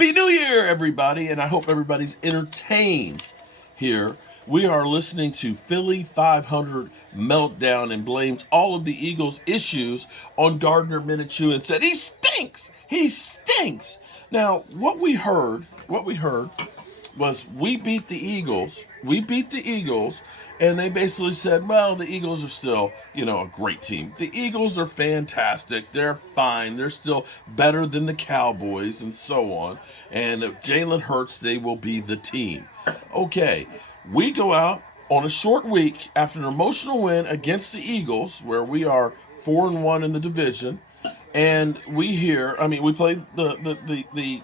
Happy New Year, everybody, and I hope everybody's entertained here. We are listening to Philly 500 Meltdown and blames all of the Eagles' issues on Gardner Minshew and said, he stinks! He stinks! Now, what we heard was we beat the Eagles. We beat the Eagles, and they basically said, well, the Eagles are still, a great team. The Eagles are fantastic. They're fine. They're still better than the Cowboys and so on. And if Jalen Hurts, they will be the team. Okay, we go out on a short week after an emotional win against the Eagles, where we are 4-1 in the division. And we played the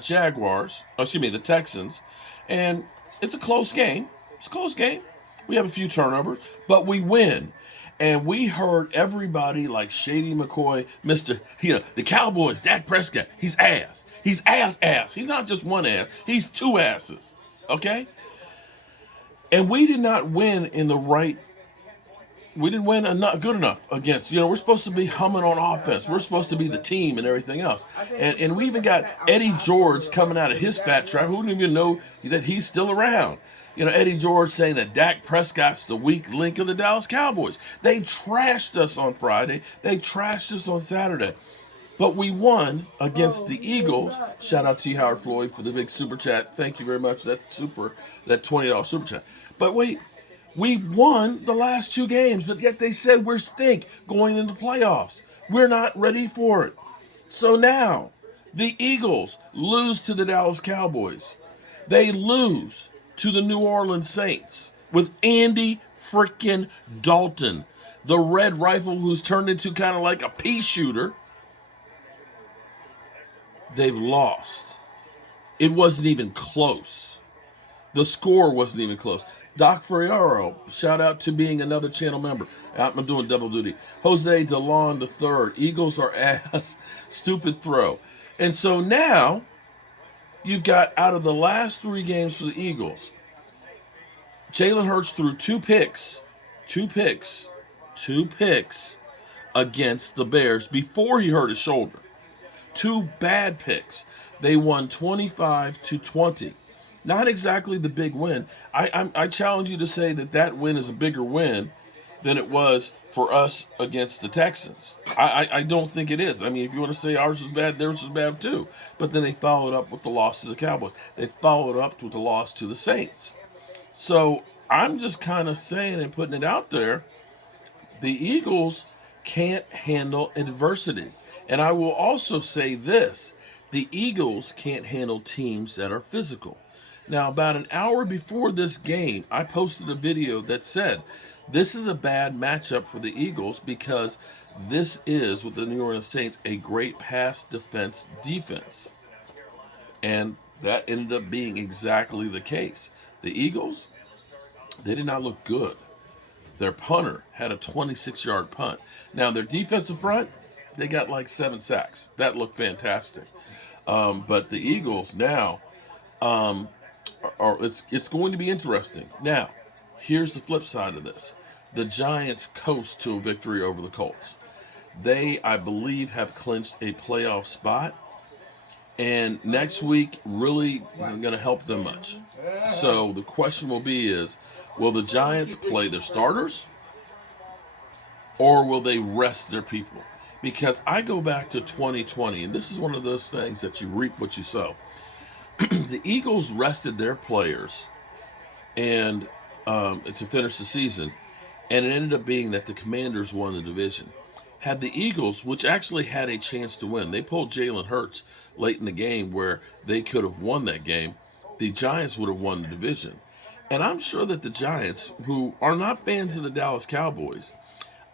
Jaguars, excuse me, the Texans, and it's a close game. It's a close game. We have a few turnovers, but we win. And we heard everybody like Shady McCoy, the Cowboys, Dak Prescott, he's ass. He's ass. He's not just one ass, he's two asses. Okay? And we did not win in the right we didn't win good enough against. We're supposed to be humming on offense. We're supposed to be the team and everything else. And we even got Eddie George coming out of his fat trap. Who didn't even know that he's still around? Eddie George saying that Dak Prescott's the weak link of the Dallas Cowboys. They trashed us on Friday. They trashed us on Saturday. But we won against the Eagles. Shout out to you, Howard Floyd, for the big super chat. Thank you very much. That $20 super chat. But wait. We won the last two games, but yet they said we're stink going into playoffs. We're not ready for it. So now, the Eagles lose to the Dallas Cowboys. They lose to the New Orleans Saints with Andy freaking Dalton, the red rifle who's turned into kind of like a pea shooter. They've lost. It wasn't even close. The score wasn't even close. Doc Ferriero, shout out to being another channel member. I'm doing double duty. Jose DeLon III, Eagles are ass, stupid throw. And so now, you've got out of the last three games for the Eagles, Jalen Hurts threw two picks against the Bears before he hurt his shoulder. Two bad picks. They won 25-20. Not exactly the big win. I challenge you to say that win is a bigger win than it was for us against the Texans. I don't think it is. I mean, if you want to say ours was bad, theirs was bad too. But then they followed up with the loss to the Cowboys. They followed up with the loss to the Saints. So I'm just kind of saying and putting it out there, the Eagles can't handle adversity. And I will also say this, the Eagles can't handle teams that are physical. Now, about an hour before this game, I posted a video that said, this is a bad matchup for the Eagles because this is, with the New Orleans Saints, a great pass defense. And that ended up being exactly the case. The Eagles, they did not look good. Their punter had a 26-yard punt. Now, their defensive front, they got like 7 sacks. That looked fantastic. But the Eagles now... it's going to be interesting. Now, here's the flip side of this. The Giants coast to a victory over the Colts. They, I believe, have clinched a playoff spot. And next week really isn't going to help them much. So the question will the Giants play their starters? Or will they rest their people? Because I go back to 2020, and this is one of those things that you reap what you sow. The Eagles rested their players and to finish the season, and it ended up being that the Commanders won the division. Had the Eagles, which actually had a chance to win, they pulled Jalen Hurts late in the game where they could have won that game, the Giants would have won the division. And I'm sure that the Giants, who are not fans of the Dallas Cowboys,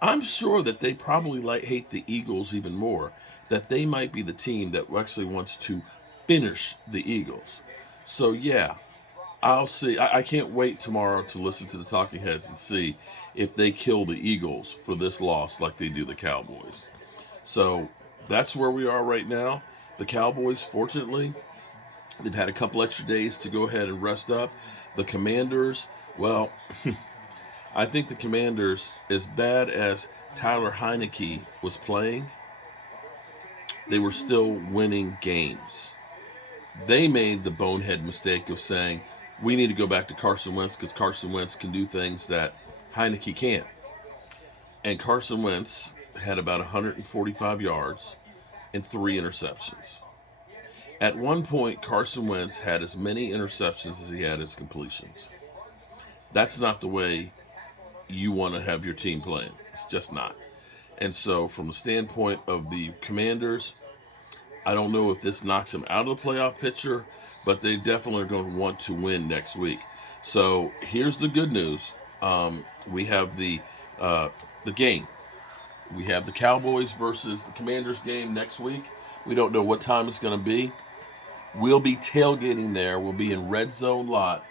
I'm sure that they probably hate the Eagles even more, that they might be the team that actually wants to finish the Eagles. So yeah, I'll see. I can't wait tomorrow to listen to the Talking Heads and see if they kill the Eagles for this loss like they do the Cowboys. So that's where we are right now. The Cowboys, fortunately, they've had a couple extra days to go ahead and rest up. The Commanders, well, I think the Commanders, as bad as Tyler Heineke was playing, they were still winning games. They made the bonehead mistake of saying, we need to go back to Carson Wentz because Carson Wentz can do things that Heineke can't. And Carson Wentz had about 145 yards and 3 interceptions. At one point, Carson Wentz had as many interceptions as he had as completions. That's not the way you want to have your team playing. It's just not. And so, from the standpoint of the Commanders, I don't know if this knocks them out of the playoff picture, but they definitely are going to want to win next week. So here's the good news: we have the game. We have the Cowboys versus the Commanders game next week. We don't know what time it's going to be. We'll be tailgating there. We'll be in Red Zone lot.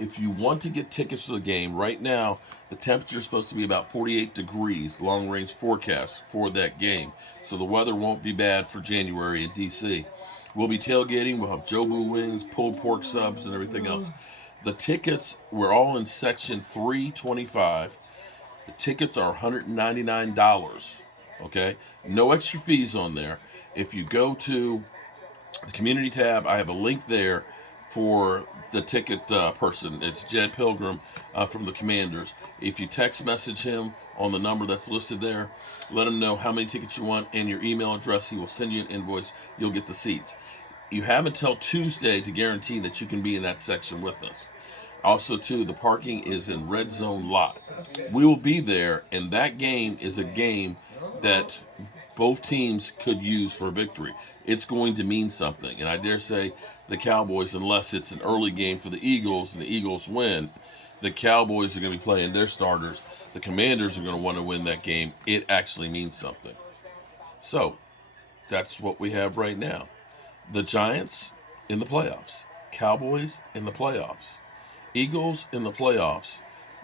If you want to get tickets to the game, right now the temperature is supposed to be about 48 degrees, long range forecast for that game. So the weather won't be bad for January in DC. We'll be tailgating. We'll have Jobu wings, pulled pork subs, and everything else. The tickets, we're all in section 325. The tickets are $199. Okay? No extra fees on there. If you go to the community tab, I have a link there for the ticket person. It's Jed Pilgrim from the Commanders. If you text message him on the number that's listed there, let him know how many tickets you want and your email address. He will send you an invoice. You'll get the seats. You have until Tuesday to guarantee that you can be in that section with us. Also, too, the parking is in Red Zone lot. We will be there, and that game is a game that both teams could use for victory. It's going to mean something. And I dare say the Cowboys, unless it's an early game for the Eagles and the Eagles win, the Cowboys are going to be playing their starters. The Commanders are going to want to win that game. It actually means something. So that's what we have right now. The Giants in the playoffs. Cowboys in the playoffs. Eagles in the playoffs.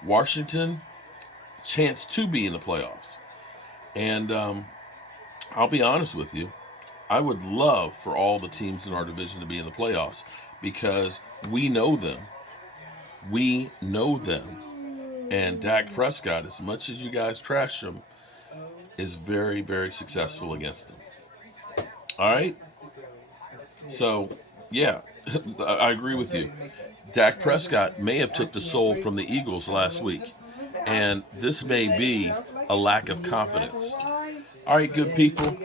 Washington, chance to be in the playoffs. And I'll be honest with you. I would love for all the teams in our division to be in the playoffs because we know them. We know them. And Dak Prescott, as much as you guys trash him, is very, very successful against them. All right? So, yeah, I agree with you. Dak Prescott may have took the soul from the Eagles last week. And this may be a lack of confidence. All right, good people.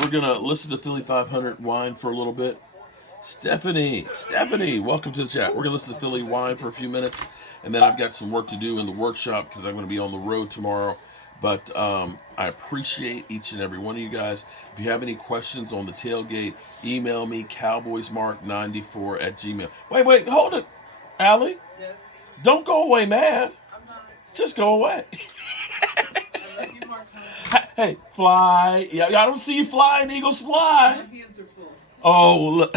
We're going to listen to Philly 500 Wine for a little bit. Stephanie, welcome to the chat. We're going to listen to Philly Wine for a few minutes. And then I've got some work to do in the workshop because I'm going to be on the road tomorrow. But I appreciate each and every one of you guys. If you have any questions on the tailgate, email me, cowboysmark94@gmail. Wait, hold it. Allie? Yes. Don't go away mad. I'm not. Just go away. I love you, Mark. Hey, fly. Yeah, I don't see you flying. Eagles fly. My hands are full. Oh, look.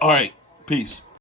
All right. Peace.